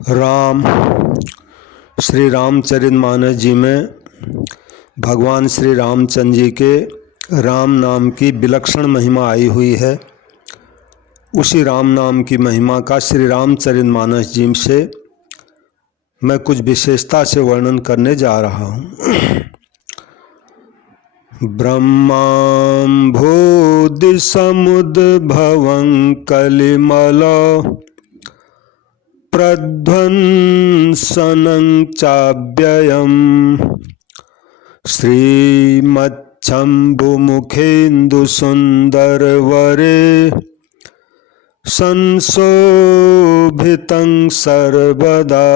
राम श्री रामचरितमानस जी में भगवान श्री रामचंद्र जी के राम नाम की विलक्षण महिमा आई हुई है। उसी राम नाम की महिमा का श्री रामचरितमानस जी से मैं कुछ विशेषता से वर्णन करने जा रहा हूँ। ब्रह्माम्भोधि समुद्भवं कलिमल प्रध्वंसनं चाव्ययम् श्रीमच्छम्भुमुखेन्दुसुन्दरवरे संशोभितं सर्वदा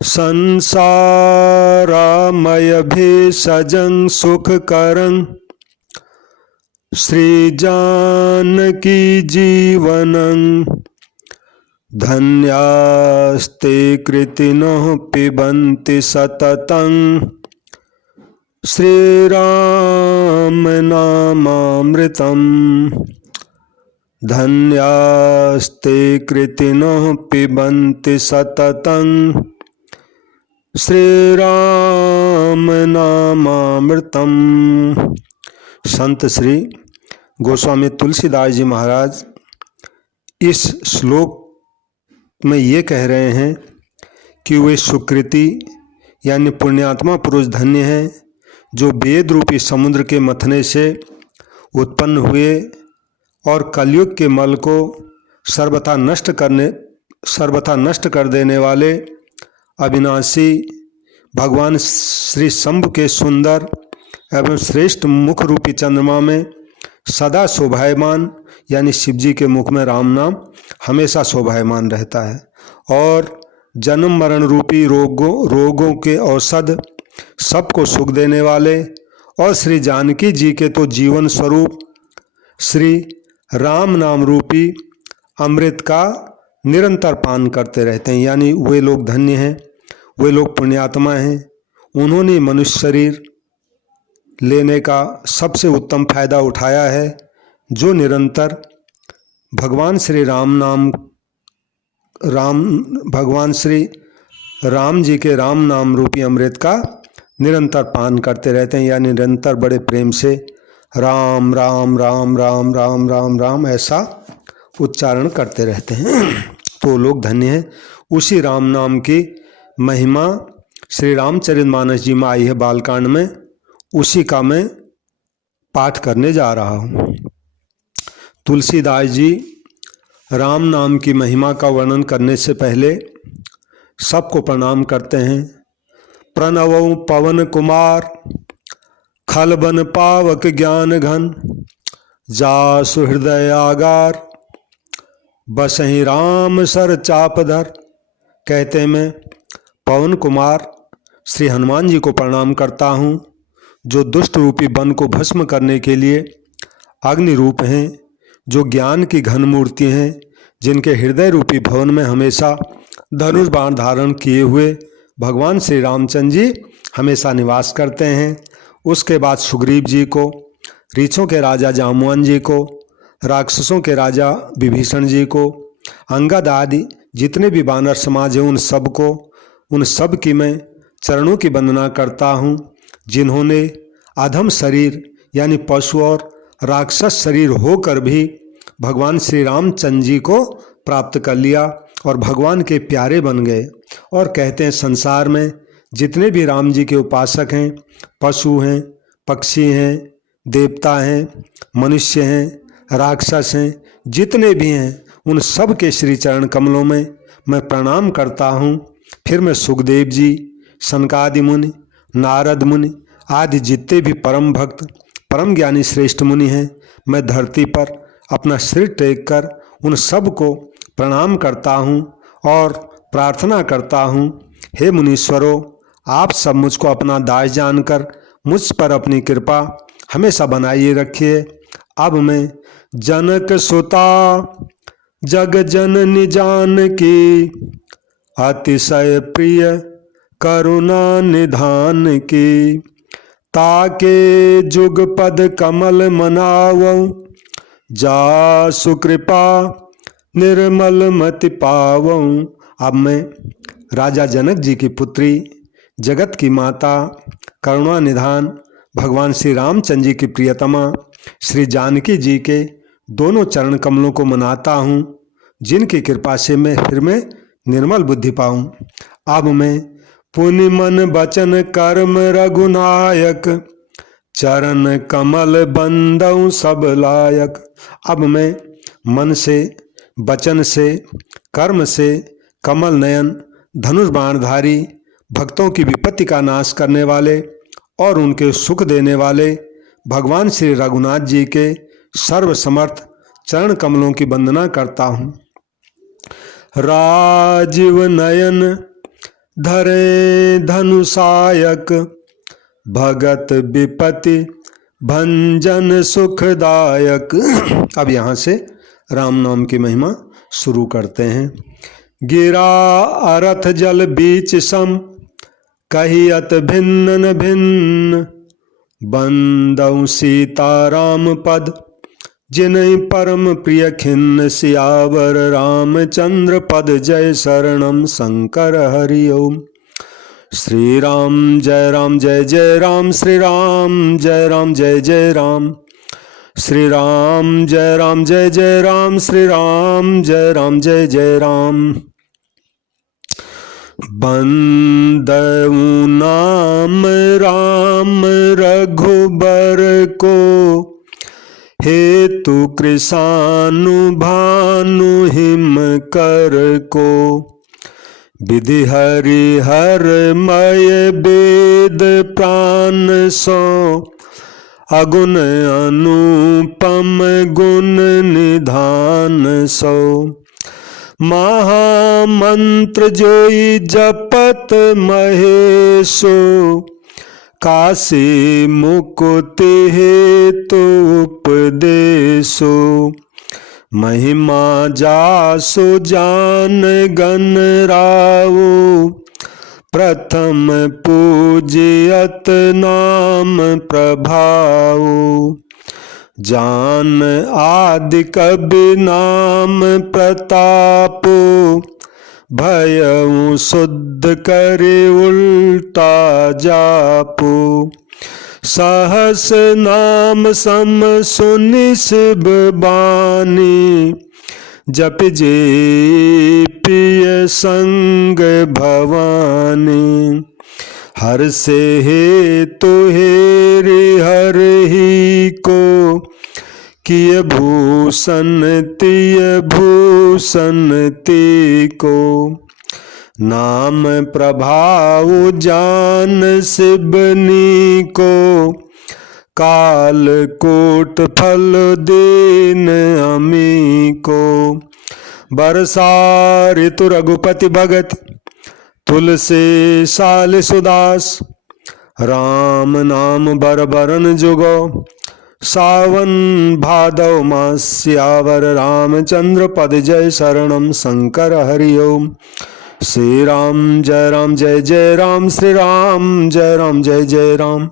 संसारामयभेषजं सुखकरं श्रीजानकी जीवनं धन्यास्ते कृतिनः पिबन्ति सततं श्रीराम नामामृतम्। धन्यास्ते कृतिनः पिबन्ति सततं श्रीराम नामामृतम्। संत श्री गोस्वामी तुलसीदास जी महाराज इस श्लोक में ये कह रहे हैं कि वे सुकृति यानी पुण्यात्मा पुरुष धन्य हैं जो वेद रूपी समुद्र के मथने से उत्पन्न हुए और कलयुग के मल को सर्वथा नष्ट कर देने वाले अविनाशी भगवान श्री शंभु के सुंदर एवं श्रेष्ठ मुख रूपी चंद्रमा में सदा शोभायमान यानी शिव जी के मुख में राम नाम हमेशा शोभायमान रहता है और जन्म मरण रूपी रोगों के औषध सबको सुख देने वाले और श्री जानकी जी के तो जीवन स्वरूप श्री राम नाम रूपी अमृत का निरंतर पान करते रहते हैं। यानी वे लोग धन्य हैं, वे लोग पुण्यात्मा हैं। उन्होंने मनुष्य शरीर लेने का सबसे उत्तम फायदा उठाया है जो निरंतर भगवान श्री भगवान श्री राम जी के राम नाम रूपी अमृत का निरंतर पान करते रहते हैं। यानी निरंतर बड़े प्रेम से राम राम राम राम राम राम राम ऐसा उच्चारण करते रहते हैं तो लोग धन्य हैं। उसी राम नाम की महिमा श्री रामचरितमानस जी में आई है बालकांड में, उसी का मैं पाठ करने जा रहा हूँ। तुलसीदास जी राम नाम की महिमा का वर्णन करने से पहले सबको प्रणाम करते हैं। प्रणवं पवन कुमार खलबन पावक ज्ञान घन जासु हृदय आगार बसहि राम सर चापधर। कहते मैं पवन कुमार श्री हनुमान जी को प्रणाम करता हूँ जो दुष्ट रूपी वन को भस्म करने के लिए अग्नि रूप हैं, जो ज्ञान की घन मूर्ति हैं, जिनके हृदय रूपी भवन में हमेशा धनुष बाण धारण किए हुए भगवान श्री रामचंद्र जी हमेशा निवास करते हैं। उसके बाद सुग्रीव जी को, ऋषों के राजा जाम्बवान जी को, राक्षसों के राजा विभीषण जी को, अंगद आदि जितने भी वानर समाज हैं उन सब की मैं चरणों की वंदना करता हूँ जिन्होंने अधम शरीर यानी पशु और राक्षस शरीर होकर भी भगवान श्री रामचंद्र जी को प्राप्त कर लिया और भगवान के प्यारे बन गए। और कहते हैं संसार में जितने भी राम जी के उपासक हैं, पशु हैं, पक्षी हैं, देवता हैं, मनुष्य हैं, राक्षस हैं, जितने भी हैं उन सब के श्री चरण कमलों में मैं प्रणाम करता हूँ। फिर मैं सुखदेव जी, सनकादि मुनि, नारद मुनि आदि जितने भी परम भक्त परम ज्ञानी श्रेष्ठ मुनि हैं, मैं धरती पर अपना सिर टेक कर उन सब को प्रणाम करता हूँ और प्रार्थना करता हूँ, हे मुनीश्वरों, आप सब मुझको अपना दास जानकर मुझ पर अपनी कृपा हमेशा बनाइए रखिए। अब मैं जनक सुता जग जननी जानकी अतिशय प्रिय करुणा निधान की ताके जुग पद कमल मनावो जा सुकृपा निर्मल मति पावऊं। अब मैं राजा जनक जी की पुत्री, जगत की माता, करुणा निधान भगवान श्री रामचंद्र जी की प्रियतमा श्री जानकी जी के दोनों चरण कमलों को मनाता हूँ, जिनकी कृपा से मैं फिर में निर्मल बुद्धि पाऊँ। अब मैं पुनि मन बचन कर्म रघुनायक, चरण कमल बंदऊं सब लायक। अब मैं मन से, वचन से, कर्म से कमल नयन धनुष बाणधारी, भक्तों की विपत्ति का नाश करने वाले और उनके सुख देने वाले भगवान श्री रघुनाथ जी के सर्वसमर्थ चरण कमलों की वंदना करता हूँ। राजीव नयन धरे धनुषायक, भगत विपत्ति भंजन सुखदायक। अब यहाँ से राम नाम की महिमा शुरू करते हैं। गिरा अरथ जल बीच सम, कहियत भिन्न न भिन्न, बंदऊ सीताराम पद, जिनहि परम प्रिय खिन्न, सियावर रामचंद्र पद, जय शरणम शंकर हरि ओम। श्री राम जय राम जय जय राम, श्री राम जय राम जय जय राम, श्री राम जय राम जय जय राम, श्री राम जय राम जय जय राम। बंदऊ नाम राम रघुबर को, हेतु कृषानु भानु हिम कर को, विधि हरि हर मय वेद प्राण सो, अगुण अनुपम गुण निधान सो। महामंत्र जोई जपत महेशो, काशी मुकुति हेतु उपदेशो, महिमा जासु जान गण रावो, प्रथम पूजियत नाम प्रभाव। जान आदि कबि नाम प्रतापो, भयउ शुद्ध करे उल्टा जापो। सहस नाम सम सुनि शिव बानी, जप जे पिय संग भवानी। हर से हेतु हेरि हर ही को, किय भूषण तिय भूषण ती को। नाम प्रभाव जान शिवनी को, काल कोट फल दीन अमी को। बरसा ऋतु रघुपति भगत, तुलसी साल सुदास। राम नाम बर बरन जुगो, सावन भादव मास सियावर रामचंद्र पद, जय शरणम शंकर हरि ओम। श्री राम जय जय राम, श्री राम जय जय राम,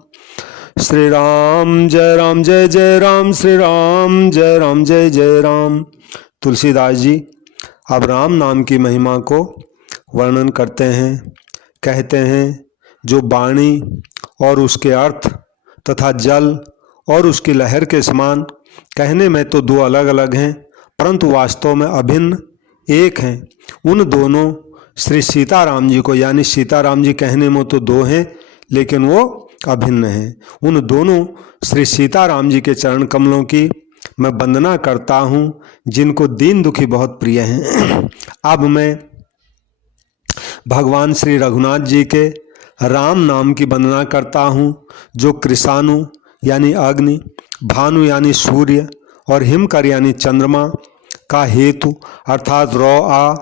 श्री राम जय जय राम, श्री राम जय जय राम। तुलसीदास जी अब राम नाम की महिमा को वर्णन करते हैं। कहते हैं जो वाणी और उसके अर्थ तथा जल और उसकी लहर के समान, कहने में तो दो अलग अलग हैं परंतु वास्तव में अभिन्न एक हैं। उन दोनों श्री सीताराम जी को, यानी सीताराम जी कहने में तो दो हैं लेकिन वो अभिन्न हैं। उन दोनों श्री सीताराम जी के चरण कमलों की मैं वंदना करता हूँ, जिनको दीन दुखी बहुत प्रिय हैं। अब मैं भगवान श्री रघुनाथ जी के राम नाम की वंदना करता हूँ, जो कृषाणु यानी अग्नि, भानु यानी सूर्य और हिमकर यानी चंद्रमा का हेतु अर्थात रौ आ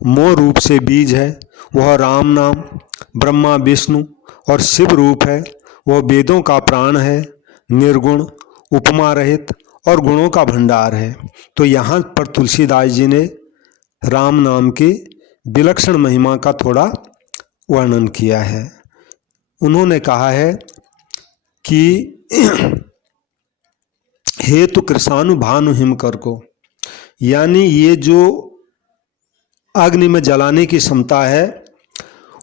मो रूप से बीज है। वह राम नाम ब्रह्मा विष्णु और शिव रूप है। वह वेदों का प्राण है, निर्गुण उपमा रहित और गुणों का भंडार है। तो यहाँ पर तुलसीदास जी ने राम नाम की विलक्षण महिमा का थोड़ा वर्णन किया है। उन्होंने कहा है कि हेतु कृषाणु भानु हिमकर को, यानी ये जो अग्नि में जलाने की क्षमता है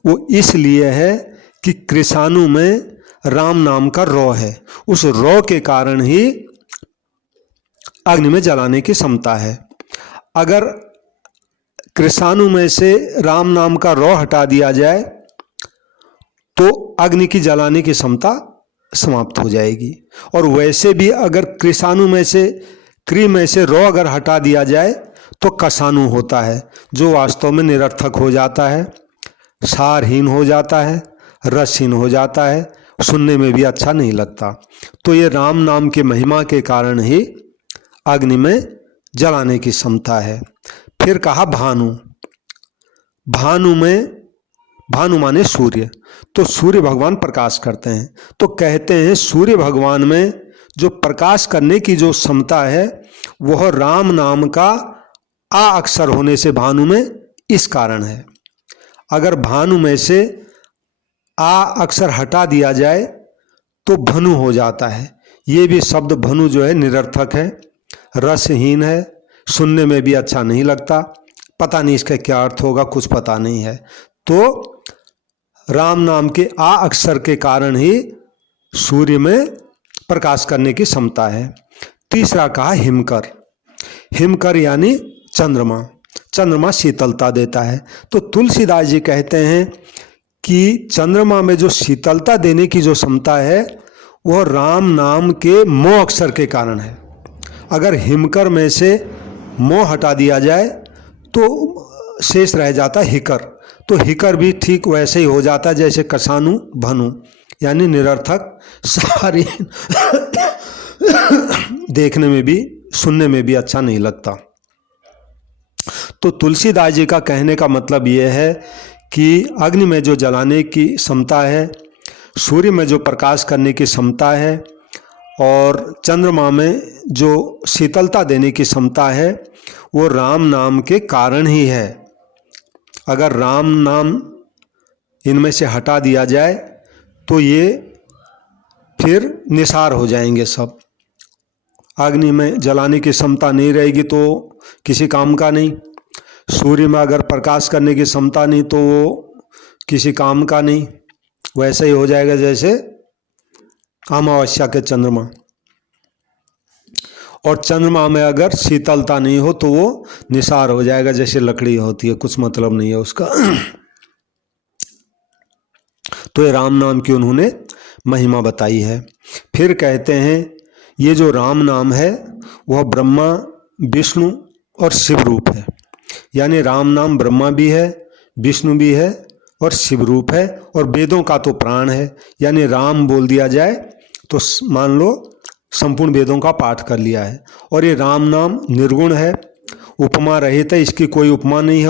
वो इसलिए है कि कृषाणु में राम नाम का रौ है। उस रौ के कारण ही अग्नि में जलाने की क्षमता है। अगर कृषाणु में से राम नाम का रौ हटा दिया जाए तो अग्नि की जलाने की क्षमता समाप्त हो जाएगी। और वैसे भी अगर कृषाणु में से क्री में से रौ अगर हटा दिया जाए तो कषाणु होता है, जो वास्तव में निरर्थक हो जाता है, सारहीन हो जाता है, रसहीन हो जाता है, सुनने में भी अच्छा नहीं लगता। तो ये राम नाम के महिमा के कारण ही अग्नि में जलाने की क्षमता है। फिर कहा भानु। भानु में, भानु माने सूर्य, तो सूर्य भगवान प्रकाश करते हैं। तो कहते हैं सूर्य भगवान में जो प्रकाश करने की जो क्षमता है वह राम नाम का आ अक्षर होने से भानु में इस कारण है। अगर भानु में से आ अक्षर हटा दिया जाए तो भनु हो जाता है। ये भी शब्द भनु जो है निरर्थक है, रसहीन है, सुनने में भी अच्छा नहीं लगता, पता नहीं इसका क्या अर्थ होगा, कुछ पता नहीं है। तो राम नाम के आ अक्षर के कारण ही सूर्य में प्रकाश करने की क्षमता है। तीसरा कहा हिमकर। हिमकर यानी चंद्रमा। चंद्रमा शीतलता देता है। तो तुलसीदास जी कहते हैं कि चंद्रमा में जो शीतलता देने की जो क्षमता है वह राम नाम के मो अक्षर के कारण है। अगर हिमकर में से मो हटा दिया जाए तो शेष रह जाता हिकर। तो हिकर भी ठीक वैसे ही हो जाता जैसे कषाणु भनु, यानी निरर्थक, सारी देखने में भी सुनने में भी अच्छा नहीं लगता। तो तुलसीदास जी का कहने का मतलब यह है कि अग्नि में जो जलाने की क्षमता है, सूर्य में जो प्रकाश करने की क्षमता है और चंद्रमा में जो शीतलता देने की क्षमता है वो राम नाम के कारण ही है। अगर राम नाम इनमें से हटा दिया जाए तो ये फिर निसार हो जाएंगे सब। अग्नि में जलाने की क्षमता नहीं रहेगी तो किसी काम का नहीं। सूर्य में अगर प्रकाश करने की क्षमता नहीं तो वो किसी काम का नहीं। वैसे ही हो जाएगा जैसे अमावस्या के चंद्रमा। और चंद्रमा में अगर शीतलता नहीं हो तो वो निसार हो जाएगा जैसे लकड़ी होती है, कुछ मतलब नहीं है उसका। तो ये राम नाम की उन्होंने महिमा बताई है। फिर कहते हैं ये जो राम नाम है वह ब्रह्मा, विष्णु और शिव रूप है। यानी राम नाम ब्रह्मा भी है, विष्णु भी है और शिव रूप है और वेदों का तो प्राण है। यानी राम बोल दिया जाए तो मान लो संपूर्ण वेदों का पाठ कर लिया है। और ये राम नाम निर्गुण है, उपमा रहित है, इसकी कोई उपमा नहीं है।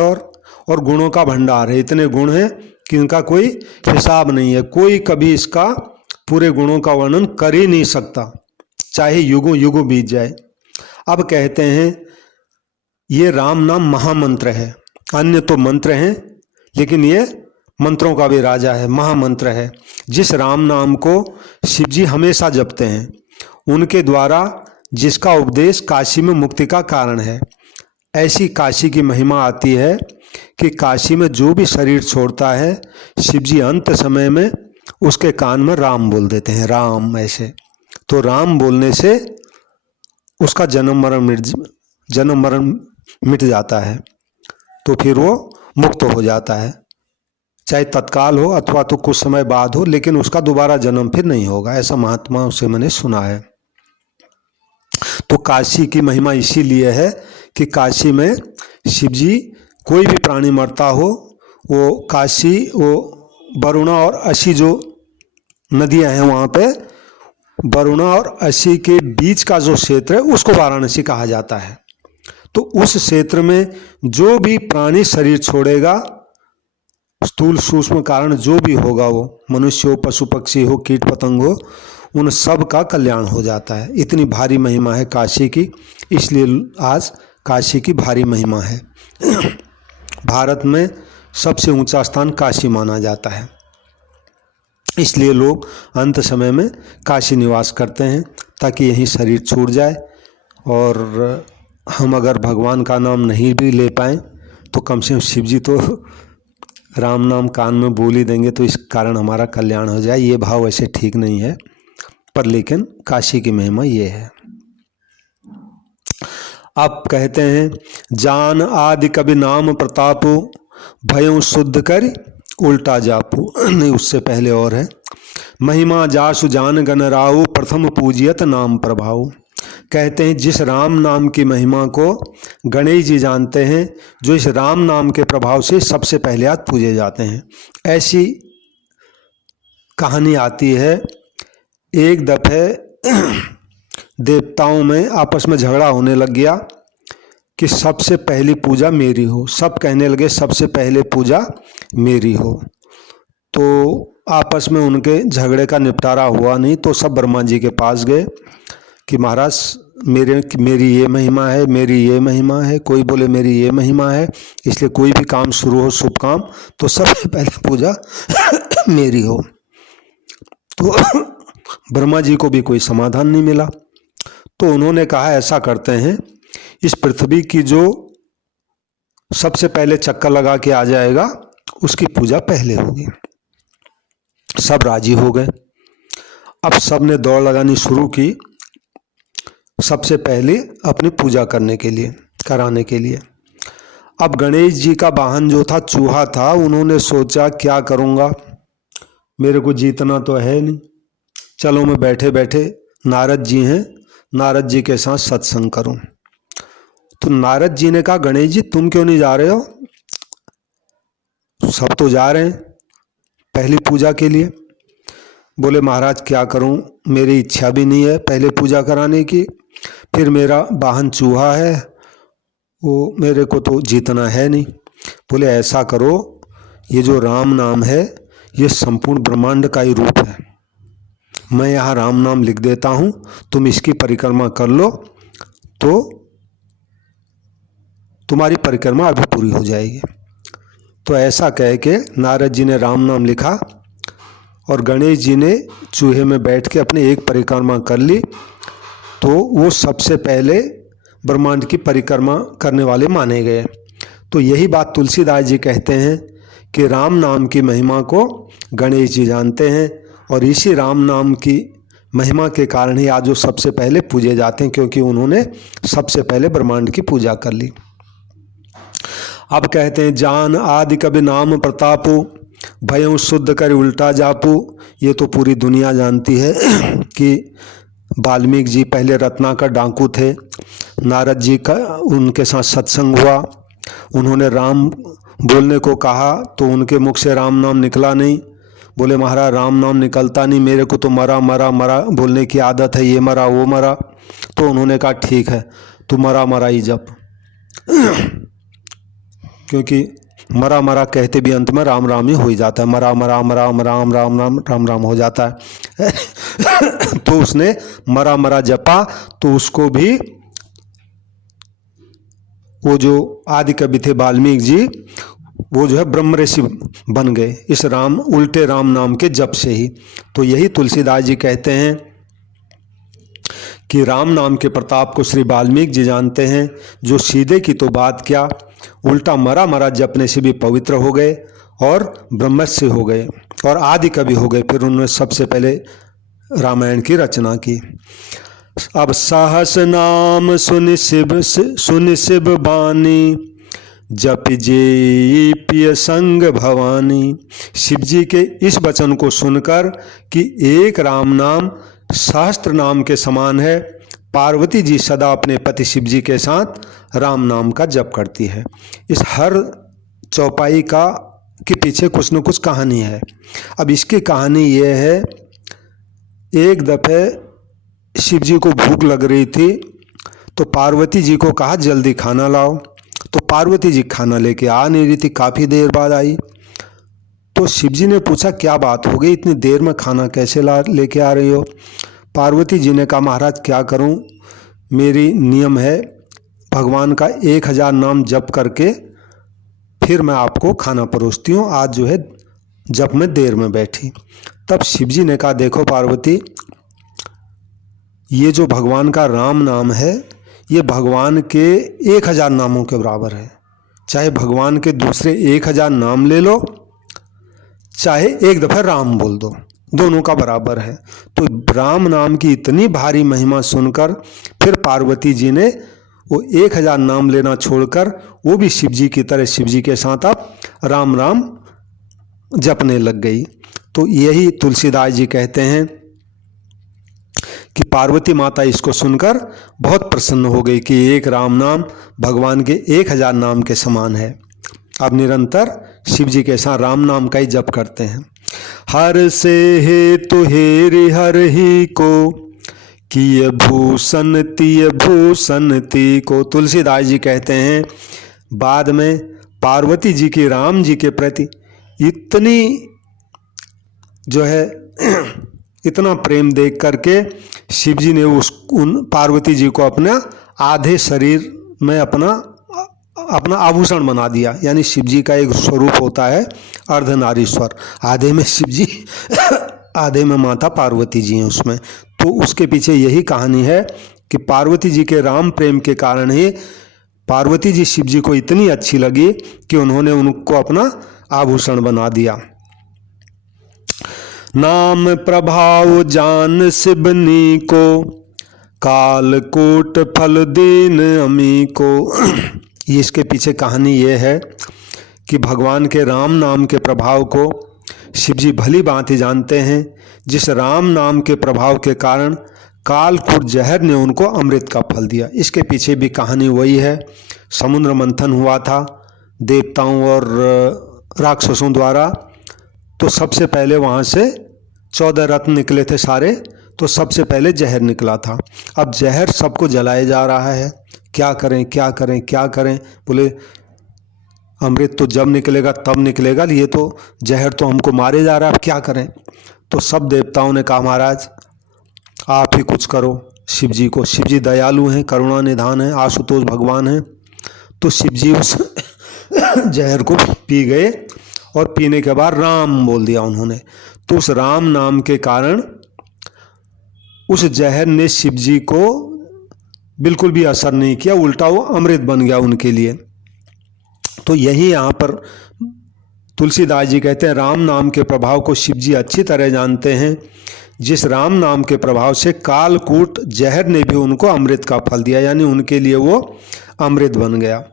और गुणों का भंडार है, इतने गुण हैं कि इनका कोई हिसाब नहीं है। कोई कभी इसका पूरे गुणों का वर्णन कर ही नहीं सकता, चाहे युगों युगों बीत जाए। अब कहते हैं ये राम नाम महामंत्र है। अन्य तो मंत्र हैं लेकिन ये मंत्रों का भी राजा है, महामंत्र है। जिस राम नाम को शिवजी हमेशा जपते हैं, उनके द्वारा जिसका उपदेश काशी में मुक्ति का कारण है। ऐसी काशी की महिमा आती है कि काशी में जो भी शरीर छोड़ता है शिवजी अंत समय में उसके कान में राम बोल देते हैं, राम ऐसे। तो राम बोलने से उसका जन्म मरण मिट जाता है, तो फिर वो मुक्त हो जाता है। चाहे तत्काल हो अथवा तो कुछ समय बाद हो, लेकिन उसका दोबारा जन्म फिर नहीं होगा, ऐसा महात्माओं से मैंने सुना है। तो काशी की महिमा इसीलिए है कि काशी में शिवजी, कोई भी प्राणी मरता हो वो काशी, वो वरुणा और असी जो नदियां हैं वहाँ पे वरुणा और असी के बीच का जो क्षेत्र है उसको वाराणसी कहा जाता है। तो उस क्षेत्र में जो भी प्राणी शरीर छोड़ेगा, स्थूल सूक्ष्म कारण जो भी होगा, वो मनुष्य हो, पशु पक्षी हो, कीट पतंग हो, उन सब का कल्याण हो जाता है। इतनी भारी महिमा है काशी की, इसलिए आज काशी की भारी महिमा है। भारत में सबसे ऊंचा स्थान काशी माना जाता है, इसलिए लोग अंत समय में काशी निवास करते हैं ताकि यहीं शरीर छूट जाए और हम अगर भगवान का नाम नहीं भी ले पाएँ तो कम से कम शिव जी तो राम नाम कान में बोल ही देंगे, तो इस कारण हमारा कल्याण हो जाए। ये भाव वैसे ठीक नहीं है, पर लेकिन काशी की महिमा ये है। अब कहते हैं, जान आदि कभी नाम प्रतापो, भयों शुद्ध कर उल्टा जापू। नहीं, उससे पहले और है, महिमा जासु जान गण राउ, प्रथम पूजियत नाम प्रभाव। कहते हैं जिस राम नाम की महिमा को गणेश जी जानते हैं, जो इस राम नाम के प्रभाव से सबसे पहले आज पूजे जाते हैं। ऐसी कहानी आती है, एक दफे देवताओं में आपस में झगड़ा होने लग गया कि सबसे पहली पूजा मेरी हो। सब कहने लगे सबसे पहले पूजा मेरी हो। तो आपस में उनके झगड़े का निपटारा हुआ नहीं, तो सब ब्रह्मा जी के पास गए कि महाराज मेरी ये महिमा है, मेरी ये महिमा है। कोई बोले मेरी ये महिमा है, इसलिए कोई भी काम शुरू हो शुभ काम तो सबसे पहले पूजा मेरी हो। तो ब्रह्मा जी को भी कोई समाधान नहीं मिला, तो उन्होंने कहा ऐसा करते हैं, इस पृथ्वी की जो सबसे पहले चक्कर लगा के आ जाएगा उसकी पूजा पहले होगी। सब राजी हो गए। अब सब ने दौड़ लगानी शुरू की सबसे पहले अपनी पूजा करने के लिए, कराने के लिए। अब गणेश जी का वाहन जो था चूहा था, उन्होंने सोचा क्या करूँगा, मेरे को जीतना तो है नहीं, चलो मैं बैठे बैठे नारद जी हैं, नारद जी के साथ सत्संग करूं। तो नारद जी ने कहा गणेश जी तुम क्यों नहीं जा रहे हो, सब तो जा रहे हैं पहली पूजा के लिए। बोले महाराज क्या करूं, मेरी इच्छा भी नहीं है पहले पूजा कराने की, फिर मेरा वाहन चूहा है, वो मेरे को तो जीतना है नहीं। बोले ऐसा करो, ये जो राम नाम है ये संपूर्ण ब्रह्मांड का ही रूप है, मैं यहाँ राम नाम लिख देता हूँ, तुम इसकी परिक्रमा कर लो तो तुम्हारी परिक्रमा अभी पूरी हो जाएगी। तो ऐसा कह के नारद जी ने राम नाम लिखा और गणेश जी ने चूहे में बैठ के अपनी एक परिक्रमा कर ली, तो वो सबसे पहले ब्रह्मांड की परिक्रमा करने वाले माने गए। तो यही बात तुलसीदास जी कहते हैं कि राम नाम की महिमा को गणेश जी जानते हैं, और इसी राम नाम की महिमा के कारण ही आज वो सबसे पहले पूजे जाते हैं, क्योंकि उन्होंने सबसे पहले ब्रह्मांड की पूजा कर ली। अब कहते हैं जान आदि कभी नाम प्रतापो, भयों शुद्ध कर उल्टा जापू। ये तो पूरी दुनिया जानती है कि वाल्मीकि जी पहले रत्नाकर डाकू थे, नारद जी का उनके साथ सत्संग हुआ, उन्होंने राम बोलने को कहा तो उनके मुख से राम नाम निकला नहीं। बोले महाराज राम नाम निकलता नहीं, मेरे को तो मरा मरा मरा बोलने की आदत है, ये मरा वो मरा। तो उन्होंने कहा ठीक है तू मरा मरा ही जप, क्योंकि मरा मरा कहते भी अंत में राम राम ही हो ही जाता है, मरा मरा राम राम राम राम राम राम राम हो जाता है। तो उसने मरा मरा जपा, तो उसको भी वो जो आदि कवि थे वाल्मीकि जी, वो जो है ब्रह्म ऋषि बन गए इस राम उल्टे राम नाम के जप से ही। तो यही तुलसीदास जी कहते हैं कि राम नाम के प्रताप को श्री वाल्मीकि जी जानते हैं, जो सीधे की तो बात क्या, उल्टा मरा मरा जपने से भी पवित्र हो गए और ब्रह्मस्य हो गए और आदि कवि हो गए। फिर उन्होंने सबसे पहले रामायण की रचना की। अब सहस नाम सुनि शिव बानी, जप जे पिय संग भवानी। शिव जी के इस वचन को सुनकर कि एक राम नाम सहस्त्र नाम के समान है, पार्वती जी सदा अपने पति शिव जी के साथ राम नाम का जप करती है। इस हर चौपाई का के पीछे कुछ न कुछ कहानी है। अब इसकी कहानी ये है, एक दफ़े शिव जी को भूख लग रही थी, तो पार्वती जी को कहा जल्दी खाना लाओ। तो पार्वती जी खाना लेके आ नहीं रही थी, काफ़ी देर बाद आई। तो शिव जी ने पूछा क्या बात हो गई, इतनी देर में खाना कैसे लेके आ रही हो। पार्वती जी ने कहा महाराज क्या करूं, मेरी नियम है भगवान का 1000 नाम जप करके फिर मैं आपको खाना परोसती हूँ, आज जो है जप में देर में बैठी। तब शिव जी ने कहा देखो पार्वती, ये जो भगवान का राम नाम है ये भगवान के 1000 नामों के बराबर है। चाहे भगवान के दूसरे 1000 नाम ले लो, चाहे एक दफ़ा राम बोल दो, दोनों का बराबर है। तो राम नाम की इतनी भारी महिमा सुनकर फिर पार्वती जी ने वो 1000 नाम लेना छोड़कर वो भी शिव जी की तरह शिव जी के साथ अब राम राम जपने लग गई। तो यही तुलसीदास जी कहते हैं कि पार्वती माता इसको सुनकर बहुत प्रसन्न हो गई कि एक राम नाम भगवान के 1000 नाम के समान है। अब निरंतर शिव जी के साथ राम नाम का ही जप करते हैं। हर से हे तो हेरि हर ही को, किय भूषण तिय भूषण ती को। तुलसीदास जी कहते हैं बाद में पार्वती जी की राम जी के प्रति इतनी जो है इतना प्रेम देख करके शिव जी ने उन पार्वती जी को अपना आधे शरीर में अपना आभूषण बना दिया। यानी शिव जी का एक स्वरूप होता है अर्धनारीश्वर, आधे में शिव जी आधे में माता पार्वती जी हैं उसमें। तो उसके पीछे यही कहानी है कि पार्वती जी के राम प्रेम के कारण ही पार्वती जी शिव जी को इतनी अच्छी लगी कि उन्होंने उनको अपना आभूषण बना दिया। नाम प्रभाव जान शिवनी को, कालकूट फल दीन अमी को। इसके पीछे कहानी ये है कि भगवान के राम नाम के प्रभाव को शिव जी भली भांति जानते हैं। जिस राम नाम के प्रभाव के कारण कालकूट जहर ने उनको अमृत का फल दिया। इसके पीछे भी कहानी वही है। समुद्र मंथन हुआ था देवताओं और राक्षसों द्वारा, तो सबसे पहले वहाँ से 14 रत्न निकले थे सारे, तो सबसे पहले जहर निकला था। अब जहर सबको जलाया जा रहा है, क्या करें क्या करें क्या करें। बोले अमृत तो जब निकलेगा तब निकलेगा, ये तो जहर तो हमको मारे जा रहा है, अब क्या करें। तो सब देवताओं ने कहा महाराज आप ही कुछ करो। शिव जी को, शिव जी दयालु हैं, करुणा निधान है, आशुतोष भगवान हैं। तो शिव जी उस जहर को पी गए और पीने के बाद राम बोल दिया उन्होंने। तो उस राम नाम के कारण उस जहर ने शिव जी को बिल्कुल भी असर नहीं किया, उल्टा वो अमृत बन गया उनके लिए। तो यही यहाँ पर तुलसीदास जी कहते हैं राम नाम के प्रभाव को शिव जी अच्छी तरह जानते हैं। जिस राम नाम के प्रभाव से कालकूट जहर ने भी उनको अमृत का फल दिया, यानी उनके लिए वो अमृत बन गया।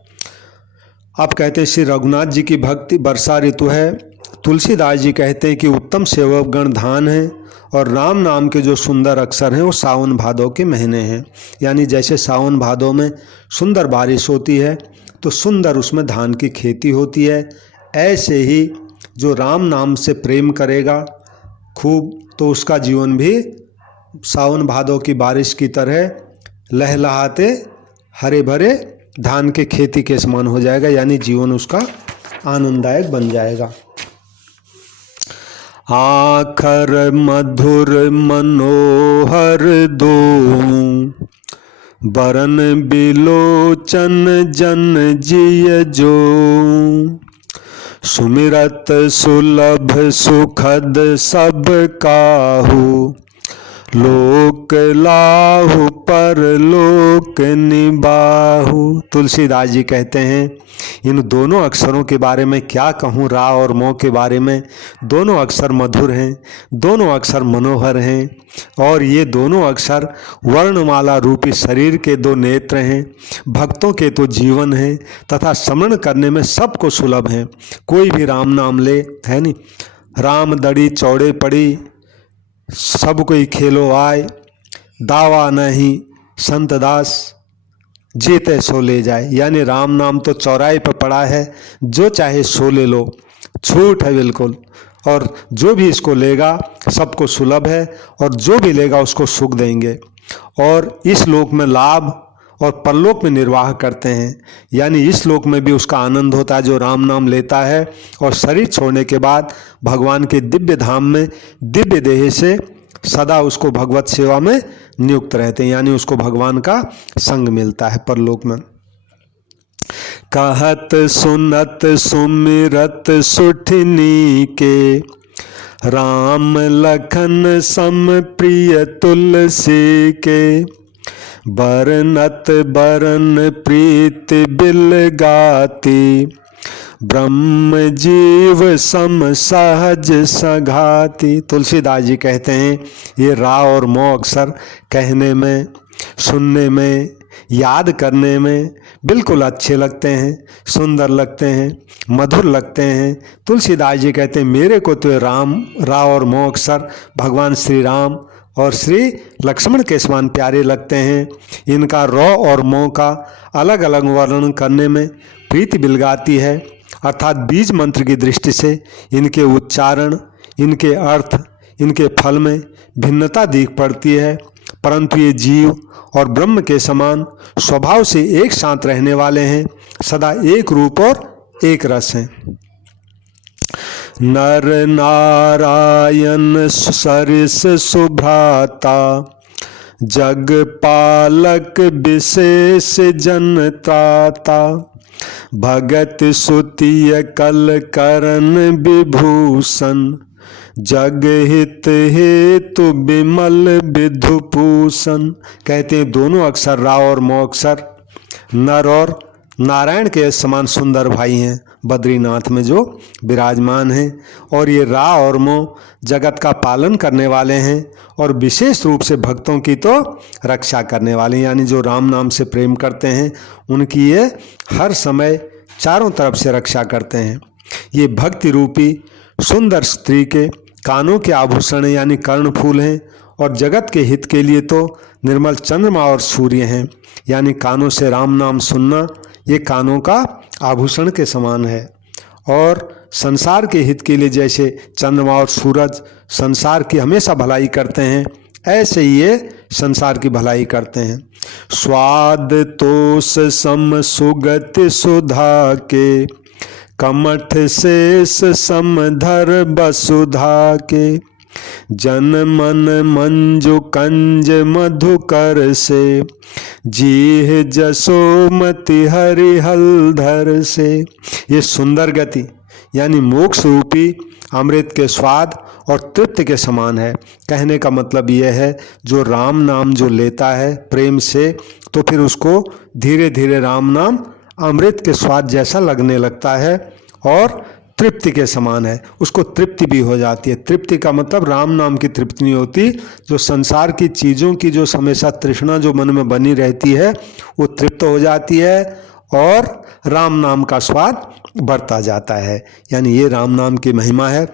अब कहते हैं श्री रघुनाथ जी की भक्ति वर्षा ऋतु है। तुलसीदास जी कहते हैं कि उत्तम सेवकगण धान है और राम नाम के जो सुंदर अक्षर हैं वो सावन भादों के महीने हैं। यानी जैसे सावन भादों में सुंदर बारिश होती है तो सुंदर उसमें धान की खेती होती है, ऐसे ही जो राम नाम से प्रेम करेगा खूब तो उसका जीवन भी सावन भादों की बारिश की तरह लहलहाते हरे भरे धान के खेती के समान हो जाएगा, यानी जीवन उसका आनंददायक बन जाएगा। आखर मधुर मनोहर दो, बरन बिलोचन जन जिय जो, सुमिरत सुलभ सुखद सब काहू, लोक लाहु पर लोक निबाहु। तुलसीदास जी कहते हैं इन दोनों अक्षरों के बारे में क्या कहूँ, रा और मो के बारे में। दोनों अक्षर मधुर हैं, दोनों अक्षर मनोहर हैं और ये दोनों अक्षर वर्णमाला रूपी शरीर के दो नेत्र हैं, भक्तों के तो जीवन हैं तथा स्मरण करने में सबको सुलभ हैं। कोई भी राम नाम ले, है नहीं, राम दड़ी चौड़े पड़ी सब कोई खेलो आए, दावा नहीं संत दास जीते सो ले जाए। यानी राम नाम तो चौराहे पर पड़ा है, जो चाहे सो ले लो, छूट है बिल्कुल। और जो भी इसको लेगा सबको सुलभ है और जो भी लेगा उसको सुख देंगे और इस लोक में लाभ और परलोक में निर्वाह करते हैं। यानी इस लोक में भी उसका आनंद होता है जो राम नाम लेता है और शरीर छोड़ने के बाद भगवान के दिव्य धाम में दिव्य देह से सदा उसको भगवत सेवा में नियुक्त रहते हैं, यानी उसको भगवान का संग मिलता है परलोक में। कहत सुनत सुमिरत सुठनी के, राम लखन सम प्रिय तुलसी के, बरनत बरन प्रीत बिल गाती, ब्रह्म जीव सम सहज सघाती। तुलसीदास जी कहते हैं ये रा और मो अक्षर कहने में, सुनने में, याद करने में बिल्कुल अच्छे लगते हैं, सुंदर लगते हैं, मधुर लगते हैं। तुलसीदास जी कहते हैं मेरे को तो राम, रा और मो अक्षर भगवान श्री राम और श्री लक्ष्मण के समान प्यारे लगते हैं। इनका रौ और मो का अलग अलग वर्णन करने में प्रीति बिलगाती है, अर्थात बीज मंत्र की दृष्टि से इनके उच्चारण, इनके अर्थ, इनके फल में भिन्नता दिख पड़ती है, परंतु ये जीव और ब्रह्म के समान स्वभाव से एक साथ रहने वाले हैं, सदा एक रूप और एक रस हैं। नर नारायण सरिस सुभ्राता, जग पालक विशेष जनत्राता, भगत सुतिय कल करण विभूषण, जग हित हेतु विमल विधुभूषण। कहते हैं दोनों अक्षर रा और मो अक्षर नर और नारायण के समान सुंदर भाई हैं, बद्रीनाथ में जो विराजमान हैं। और ये रा और मो जगत का पालन करने वाले हैं और विशेष रूप से भक्तों की तो रक्षा करने वाले हैं, यानी जो राम नाम से प्रेम करते हैं उनकी ये हर समय चारों तरफ से रक्षा करते हैं। ये भक्ति रूपी सुंदर स्त्री के कानों के आभूषण यानी कर्णफूल हैं, और जगत के हित के लिए तो निर्मल चंद्रमा और सूर्य हैं, यानी कानों से राम नाम सुनना ये कानों का आभूषण के समान है। और संसार के हित के लिए जैसे चंद्रमा और सूरज संसार की हमेशा भलाई करते हैं, ऐसे ही ये संसार की भलाई करते हैं। स्वाद तोष सम सुगत सुधा के, कमठ शेष समधर वसुधा के, जन मन मंजु कंज मधुकर से, जीह जसोमति हरिहलधर से। ये सुंदर गति यानी मोक्ष रूपी अमृत के स्वाद और तृप्ति के समान है। कहने का मतलब यह है जो राम नाम जो लेता है प्रेम से, तो फिर उसको धीरे धीरे राम नाम अमृत के स्वाद जैसा लगने लगता है और तृप्ति के समान है, उसको तृप्ति भी हो जाती है। तृप्ति का मतलब राम नाम की तृप्ति नहीं होती, जो संसार की चीज़ों की जो हमेशा तृष्णा जो मन में बनी रहती है वो तृप्त हो जाती है और राम नाम का स्वाद बढ़ता जाता है। यानी ये राम नाम की महिमा है,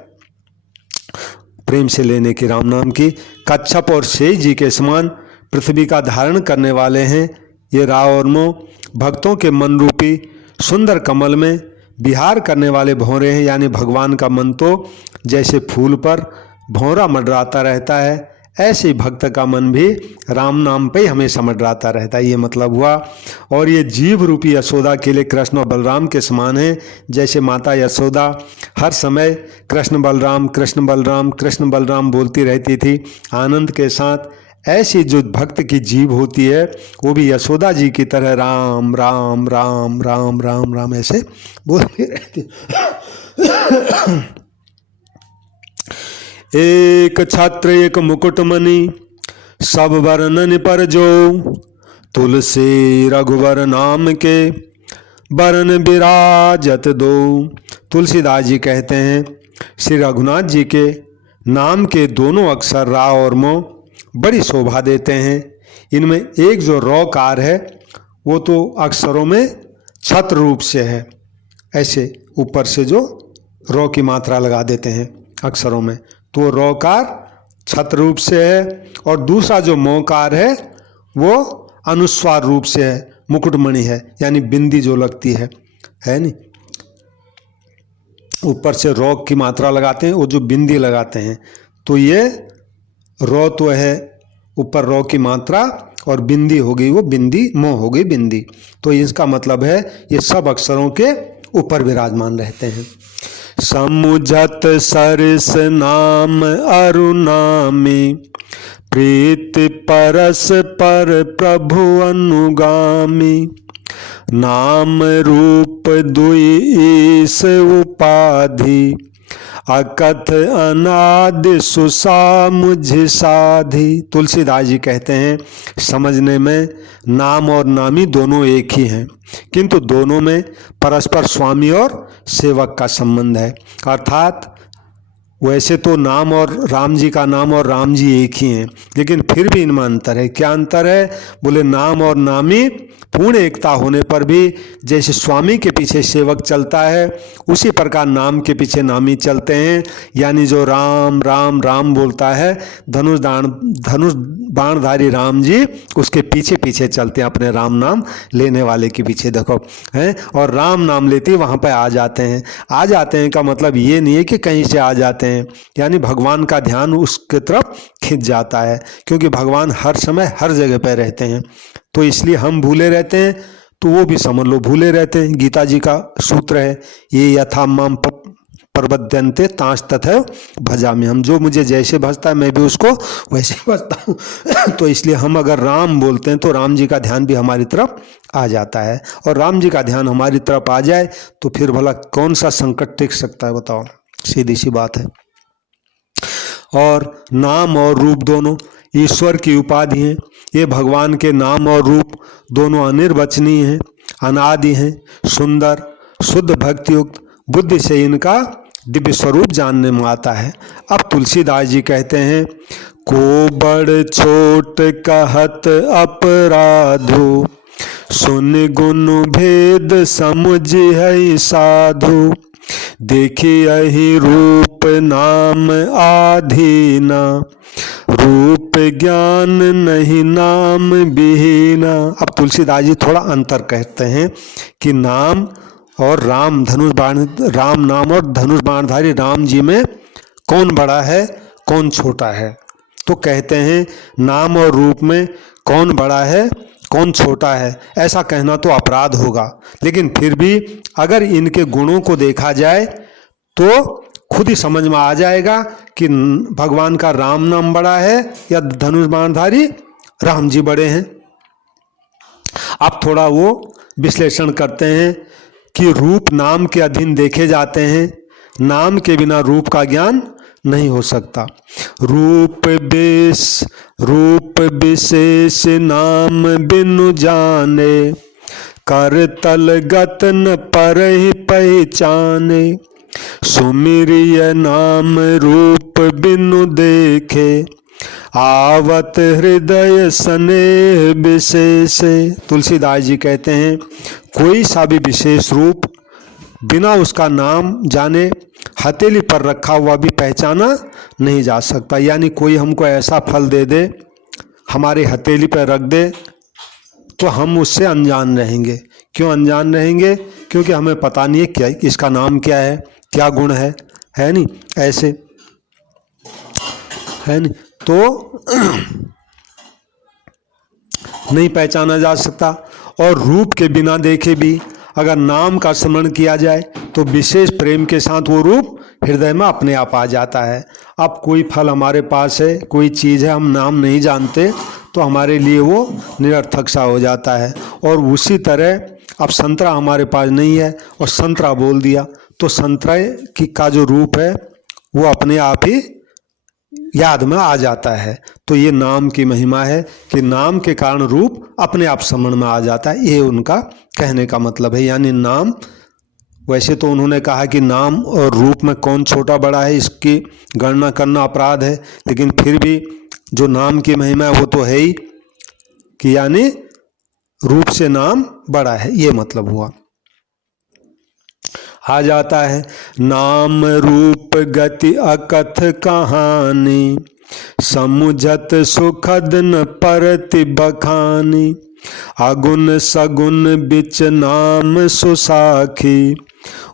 प्रेम से लेने की राम नाम की। कच्छप और शेष जी के समान पृथ्वी का धारण करने वाले हैं ये रा और मो। भक्तों के मन रूपी सुंदर कमल में विहार करने वाले भौरे हैं, यानी भगवान का मन तो जैसे फूल पर भौरा मंडराता रहता है, ऐसे ही भक्त का मन भी राम नाम पे ही हमेशा मंडराता रहता है, ये मतलब हुआ। और ये जीव रूपी यशोदा के लिए कृष्ण और बलराम के समान है। जैसे माता यशोदा हर समय कृष्ण बलराम कृष्ण बलराम कृष्ण बलराम बोलती रहती थी आनंद के साथ, ऐसी जो भक्त की जीव होती है वो भी यशोदा जी की तरह राम राम राम राम राम राम ऐसे बोलती रहती। एक छत्र एक मुकुटमणि, सब वर्णन पर जो, तुलसी रघुवर नाम के, बरन विराजत दो। तुलसीदास जी कहते हैं श्री रघुनाथ जी के नाम के दोनों अक्षर रा और मो बड़ी शोभा देते हैं। इनमें एक जो रौ कार है वो तो अक्षरों में छत्र रूप से है, ऐसे ऊपर से जो रौ की मात्रा लगा देते हैं अक्षरों में, तो रौकार छत्र रूप से है। और दूसरा जो मोकार है वो अनुस्वार रूप से है, मुकुटमणि है, यानी बिंदी जो लगती है नी, ऊपर से रौ की मात्रा लगाते हैं, वो जो बिंदी लगाते हैं, तो ये रौ तो है ऊपर रौ की मात्रा और बिंदी हो गई वो बिंदी, मोह हो गई बिंदी। तो इसका मतलब है ये सब अक्षरों के ऊपर विराजमान रहते हैं। समुझत सरस नाम अरुनामी, प्रीति परस पर प्रभु अनुगामी, नाम रूप दुई ईस उपाधि, अकथ अनादि सुसा मुझ साधी। तुलसीदास जी कहते हैं समझने में नाम और नामी दोनों एक ही हैं, किंतु दोनों में परस्पर स्वामी और सेवक का संबंध है। अर्थात वैसे तो नाम और राम जी का नाम और राम जी एक ही हैं, लेकिन फिर भी इनमें अंतर है। क्या अंतर है? बोले नाम और नामी पूर्ण एकता होने पर भी जैसे स्वामी के पीछे सेवक चलता है, उसी प्रकार नाम के पीछे नामी चलते हैं। यानी जो राम राम राम बोलता है, धनुष बाणधारी राम जी उसके पीछे पीछे चलते हैं, अपने राम नाम लेने वाले के पीछे। देखो हैं, और राम नाम लेते ही वहाँ पर आ जाते हैं। आ जाते हैं का मतलब ये नहीं है कि कहीं से आ जाते हैं, यानी भगवान का ध्यान उसके तरफ खिंच जाता है, क्योंकि भगवान हर समय हर जगह पर रहते हैं। तो इसलिए हम भूले रहते हैं तो वो भी समझ लो भूले रहते हैं। गीता जी का सूत्र है, ये यथा माम प्रबध्यन्ते तांस तथैव भजामि। हम जो मुझे जैसे भजता है मैं भी उसको वैसे भजता हूँ। तो इसलिए हम अगर राम बोलते हैं तो राम जी का ध्यान भी हमारी तरफ आ जाता है, और राम जी का ध्यान हमारी तरफ आ जाए तो फिर भला कौन सा संकट टिक सकता है, बताओ। सीधी सी बात है। और नाम और रूप दोनों ईश्वर की उपाधि हैं। ये भगवान के नाम और रूप दोनों अनिर्वचनीय हैं, अनादि हैं, सुंदर, शुद्ध, भक्तियुक्त, बुद्धि से इनका दिव्य स्वरूप जानने में आता है। अब तुलसीदास जी कहते हैं, को बड़ छोट कहत अपराधो, सुन गुण भेद समुझ है साधु, देखी यही रूप नाम आधीना, रूप ज्ञान नहीं नाम विहीना। अब तुलसीदास जी थोड़ा अंतर कहते हैं कि नाम और राम नाम और धनुष बाणधारी राम जी में कौन बड़ा है कौन छोटा है। तो कहते हैं नाम और रूप में कौन बड़ा है कौन छोटा है, ऐसा कहना तो अपराध होगा। लेकिन फिर भी अगर इनके गुणों को देखा जाए तो खुद ही समझ में आ जाएगा कि भगवान का राम नाम बड़ा है या धनुष बाणधारी राम जी बड़े हैं। अब थोड़ा वो विश्लेषण करते हैं कि रूप नाम के अधीन देखे जाते हैं, नाम के बिना रूप का ज्ञान नहीं हो सकता। रूप विशेष नाम बिनु जाने, कर तल गत न परहि पहचाने, सुमिरिय नाम रूप बिनु देखे, आवत हृदय स्नेह विशेष। तुलसीदास जी कहते हैं कोई सा भी विशेष रूप बिना उसका नाम जाने हथेली पर रखा हुआ भी पहचाना नहीं जा सकता। यानी कोई हमको ऐसा फल दे दे, हमारे हथेली पर रख दे, तो हम उससे अनजान रहेंगे। क्यों अनजान रहेंगे? क्योंकि हमें पता नहीं है क्या इसका नाम क्या है, क्या गुण है नहीं, ऐसे है नहीं, तो नहीं पहचाना जा सकता। और रूप के बिना देखे भी अगर नाम का स्मरण किया जाए तो विशेष प्रेम के साथ वो रूप हृदय में अपने आप आ जाता है। अब कोई फल हमारे पास है, कोई चीज़ है, हम नाम नहीं जानते तो हमारे लिए वो निरर्थक सा हो जाता है। और उसी तरह अब संतरा हमारे पास नहीं है और संतरा बोल दिया तो संतरे का जो रूप है वो अपने आप ही याद में आ जाता है। तो ये नाम की महिमा है कि नाम के कारण रूप अपने आप समझ में आ जाता है, ये उनका कहने का मतलब है। यानी नाम, वैसे तो उन्होंने कहा कि नाम और रूप में कौन छोटा बड़ा है इसकी गणना करना अपराध है, लेकिन फिर भी जो नाम की महिमा है वो तो है ही कि यानी रूप से नाम बड़ा है, ये मतलब हुआ। आ जाता है नाम रूप गति अकथ कहानी, समुझत सुखद न परति बखानी, अगुण सगुण बिच नाम सुसाखी,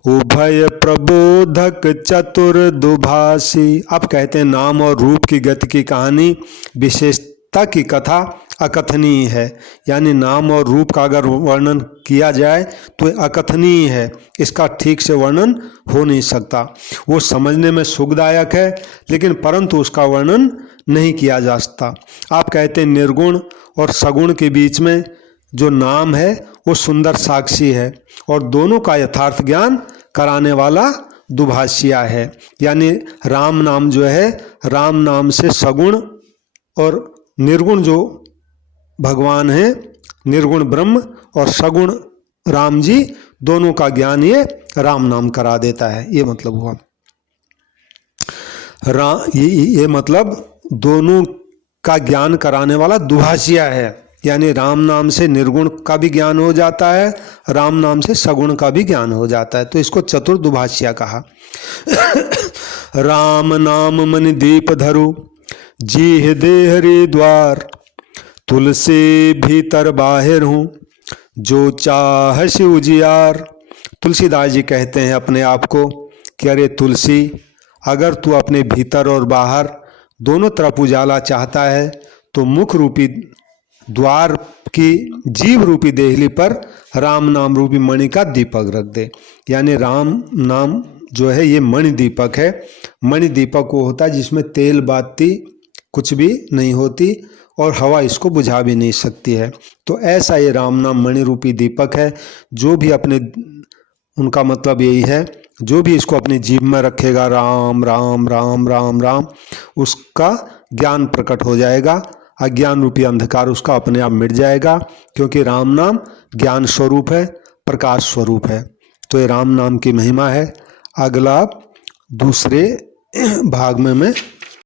उभय प्रबोधक चतुर दुभाषी। अब कहते हैं नाम और रूप की गति की कहानी, विशेषता की कथा अकथनीय है। यानी नाम और रूप का अगर वर्णन किया जाए तो अकथनीय है, इसका ठीक से वर्णन हो नहीं सकता। वो समझने में सुखदायक है लेकिन परंतु उसका वर्णन नहीं किया जा सकता। आप कहते हैं निर्गुण और सगुण के बीच में जो नाम है वो सुंदर साक्षी है और दोनों का यथार्थ ज्ञान कराने वाला दुभाषिया है। यानी राम नाम जो है, राम नाम से सगुण और निर्गुण जो भगवान है, निर्गुण ब्रह्म और सगुण राम जी, दोनों का ज्ञान ये राम नाम करा देता है। ये मतलब हुआ ये मतलब दोनों का ज्ञान कराने वाला दुभाषिया है। यानी राम नाम से निर्गुण का भी ज्ञान हो जाता है, राम नाम से सगुण का भी ज्ञान हो जाता है, तो इसको चतुर्दुभाषिया कहा। राम नाम मन दीप धरु जीह देहरी द्वार, तुलसी भीतर बाहिर हूँ जो चाह शिव जियार। तुलसीदास जी कहते हैं अपने आप को कि अरे तुलसी, अगर तू अपने भीतर और बाहर दोनों तरफ उजाला चाहता है तो मुख रूपी द्वार की जीव रूपी देहली पर राम नाम रूपी मणि का दीपक रख दे। यानी राम नाम जो है ये मणि दीपक है। मणि दीपक वो होता है जिसमें तेल बाती कुछ भी नहीं होती और हवा इसको बुझा भी नहीं सकती है। तो ऐसा ये राम नाम मणि रूपी दीपक है। जो भी अपने, उनका मतलब यही है, जो भी इसको अपनी जीभ में रखेगा राम राम राम राम राम, उसका ज्ञान प्रकट हो जाएगा, अज्ञान रूपी अंधकार उसका अपने आप मिट जाएगा, क्योंकि राम नाम ज्ञान स्वरूप है, प्रकाश स्वरूप है। तो ये राम नाम की महिमा है। अगला दूसरे भाग में मैं